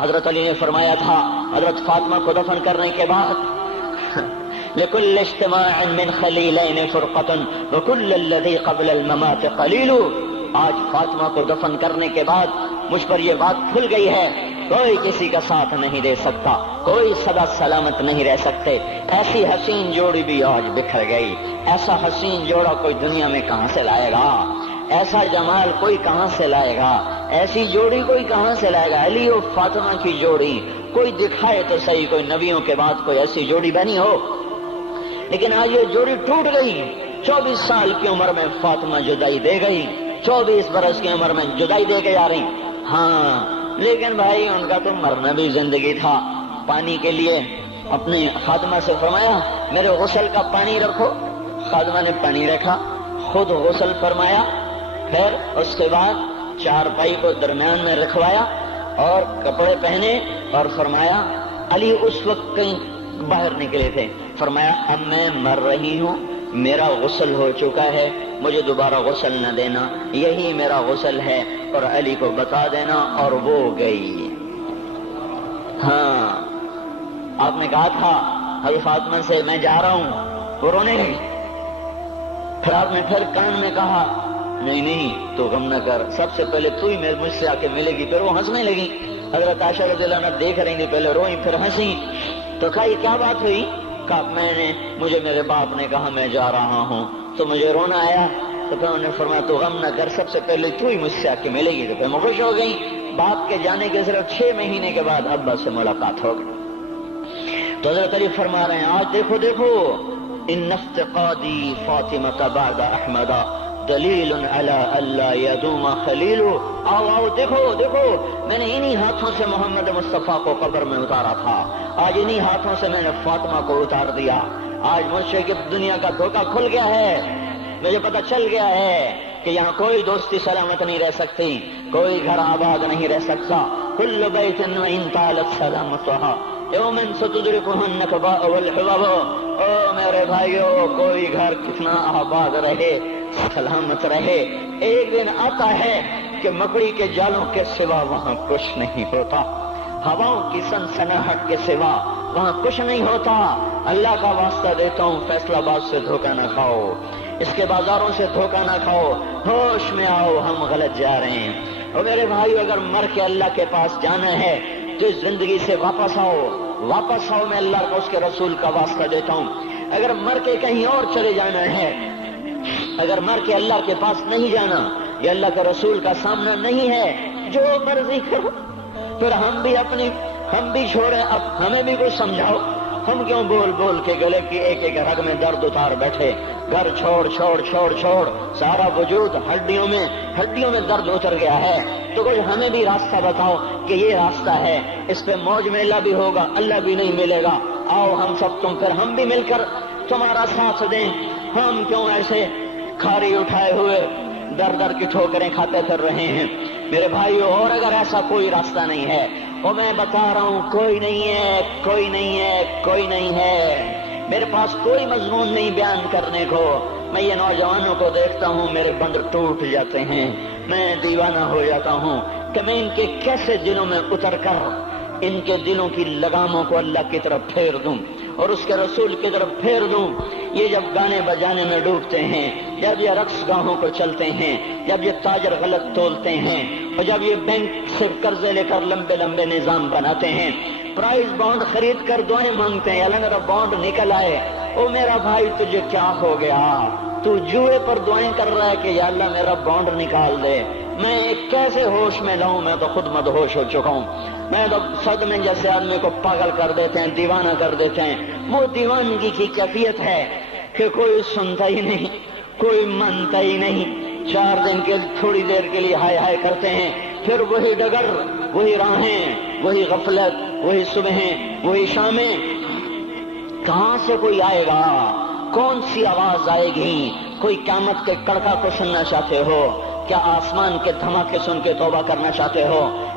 حضرت علی نے فرمایا تھا حضرت فاطمہ کو دفن کرنے کے بعد لکل اجتماع من خلیلین فرقۃ وکل الذی قبل الممات قلیل. آج فاطمہ کو دفن کرنے کے بعد مجھ پر یہ بات کھل گئی ہے، کوئی کسی کا ساتھ نہیں دے سکتا، کوئی سدا سلامت نہیں رہ سکتے. ایسی حسین جوڑی بھی آج بکھر گئی. ایسا حسین جوڑا کوئی دنیا میں کہاں سے لائے گا؟ ایسا جمال کوئی کہاں سے لائے گا؟ ایسی جوڑی کوئی کہاں سے لائے گا؟ علی و فاطمہ کی جوڑی کوئی دکھائے تو صحیح، کوئی نبیوں کے بعد کوئی ایسی جوڑی بنی ہو. لیکن آج یہ جوڑی ٹوٹ گئی. 24 سال کی عمر میں فاطمہ جدائی دے گئی، 24 برس کی عمر میں جدائی دے کے جا رہی. ہاں لیکن بھائی ان کا تو مرنا بھی زندگی تھا. پانی کے لیے اپنے خادمہ سے فرمایا میرے غسل کا پانی رکھو. خادمہ نے پانی رکھا، خود غسل فرمایا، پھر اس کے بعد چارپائی کو درمیان میں رکھوایا اور کپڑے پہنے اور فرمایا علی اس وقت کہیں باہر نکلے تھے، فرمایا اب میں مر رہی ہوں، میرا غسل ہو چکا ہے، مجھے دوبارہ غسل نہ دینا، یہی میرا غسل ہے اور علی کو بتا دینا. اور وہ گئی. ہاں آپ نے کہا تھا حضرت فاطمہ سے میں جا رہا ہوں، وہ رونے لگی. پھر آپ نے پھر کان میں کہا نہیں نہیں تو غم نہ کر، سب سے پہلے تو ہی مجھ سے آ کے ملے گی. پھر وہ ہنسنے لگی. حضرت عائشہ رضی اللہ عنہا دیکھ رہی تھی، پہلے روئی پھر ہنسی. تو کہا یہ کیا بات ہوئی؟ کہا مجھے میرے باپ نے کہا میں جا رہا ہوں تو مجھے رونا آیا. تو پھر انہوں نے فرمایا تو غم نہ کر، سب سے پہلے تو ہی مجھ سے آ کے ملے گی. تو پھر میں خوش ہو گئی. باپ کے جانے کے صرف 6 مہینے کے بعد ابا سے ملاقات ہو گئی. تو حضرت علی فرما رہے ہیں آج دیکھو دیکھو ان افتقادی فاطمہ بعد احمد دلیل علی اللہ یدوم خلیل. آؤ آؤ دیکھو دیکھو میں نے انہی ہاتھوں سے محمد مصطفیٰ کو قبر میں اتارا تھا، آج انہی ہاتھوں سے میں نے فاطمہ کو اتار دیا. آج مجھ سے کہ دنیا کا دھوکہ کھل گیا ہے، مجھے پتہ چل گیا ہے کہ یہاں کوئی دوستی سلامت نہیں رہ سکتی، کوئی گھر آباد نہیں رہ سکتا. کل بیت وان طالت سلامتها یوم ستدرکها النکباء والحباب. او میرے بھائیو کوئی گھر کتنا آباد رہے سلامت رہے، ایک دن آتا ہے کہ مکڑی کے جالوں کے سوا وہاں کچھ نہیں ہوتا، ہواؤں کی سنسناہٹ کے سوا وہاں کچھ نہیں ہوتا. اللہ کا واسطہ دیتا ہوں فیصلہ آباد سے دھوکہ نہ کھاؤ، اس کے بازاروں سے دھوکہ نہ کھاؤ، ہوش میں آؤ ہم غلط جا رہے ہیں. اور میرے بھائیو اگر مر کے اللہ کے پاس جانا ہے تو اس زندگی سے واپس آؤ، واپس آؤ. میں اللہ کا اس کے رسول کا واسطہ دیتا ہوں. اگر مر کے کہیں اور چلے جانا ہے، اگر مر کے اللہ کے پاس نہیں جانا یا اللہ کے رسول کا سامنا نہیں ہے، جو مرضی کرو. پھر ہم بھی چھوڑیں، اب ہمیں بھی کوئی سمجھاؤ. ہم کیوں بول بول کے گلے کی ایک ایک رگ میں درد اتار بیٹھے؟ گھر چھوڑ چھوڑ چھوڑ چھوڑ سارا وجود ہڈیوں میں درد اتر گیا ہے. تو کوئی ہمیں بھی راستہ بتاؤ کہ یہ راستہ ہے، اس پہ موج میلہ بھی ہوگا، اللہ بھی نہیں ملے گا. آؤ ہم سب پھر ہم بھی مل کر تمہارا ساتھ دیں. ہم کیوں ایسے کھاری اٹھائے ہوئے در در کی ٹھوکریں کھاتے پھر رہے ہیں؟ میرے بھائیو اور اگر ایسا کوئی راستہ نہیں ہے، اور میں بتا رہا ہوں کوئی نہیں ہے، کوئی نہیں ہے، کوئی نہیں ہے. میرے پاس کوئی مضمون نہیں بیان کرنے کو. میں یہ نوجوانوں کو دیکھتا ہوں میرے بند ٹوٹ جاتے ہیں، میں دیوانہ ہو جاتا ہوں کہ میں ان کے کیسے دلوں میں اتر کر ان کے دلوں کی لگاموں کو اللہ کی طرف پھیر دوں اور اس کے رسول کی طرف پھیر دوں. یہ جب گانے بجانے میں ڈوبتے ہیں، جب یہ رقص گاہوں کو چلتے ہیں، جب یہ تاجر غلط تولتے ہیں، اور جب یہ بینک سے قرضے لے کر لمبے لمبے نظام بناتے ہیں، پرائز بانڈ خرید کر دعائیں مانگتے ہیں اللہ میرا بانڈ نکل آئے. او میرا بھائی تجھے کیا ہو گیا؟ تو جوئے پر دعائیں کر رہا ہے کہ یا اللہ میرا بانڈ نکال دے. میں کیسے ہوش میں لاؤں؟ میں تو خود مدہوش ہو چکا ہوں. میں تو صدمے جیسے آدمی کو پاگل کر دیتے ہیں، دیوانہ کر دیتے ہیں. وہ دیوانگی کی کیفیت ہے کہ کوئی سنتا ہی نہیں، کوئی مانتا ہی نہیں. 4 دن کے تھوڑی دیر کے لیے ہائے ہائے کرتے ہیں، پھر وہی ڈگر، وہی راہیں، وہی غفلت، وہی صبحیں، وہی شامیں. کہاں سے کوئی آئے گا؟ کون سی آواز آئے گی؟ کوئی قیامت کے کڑکا کو سننا چاہتے ہو؟ کیا آسمان کے دھماکے سن کے توبہ کرنا چاہتے ہو؟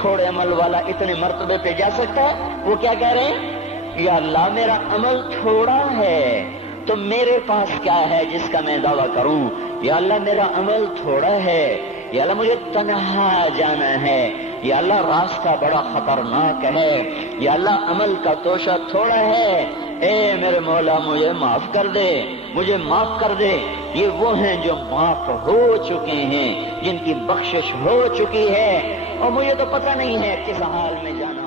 تھوڑے عمل والا اتنے مرتبے پہ جا سکتا ہے؟ وہ کیا کہہ رہے ہیں؟ یا اللہ میرا عمل تھوڑا ہے تو میرے پاس کیا ہے جس کا میں دعویٰ کروں؟ یا اللہ میرا عمل تھوڑا ہے، یا اللہ مجھے تنہا جانا ہے، یا اللہ راستہ بڑا خطرناک ہے، یا اللہ عمل کا توشہ تھوڑا ہے، اے میرے مولا مجھے معاف کر دے، مجھے معاف کر دے۔ یہ وہ ہیں جو معاف ہو چکے ہیں، جن کی بخشش ہو چکی ہے، اور مجھے تو پتہ نہیں ہے کس حال میں جانا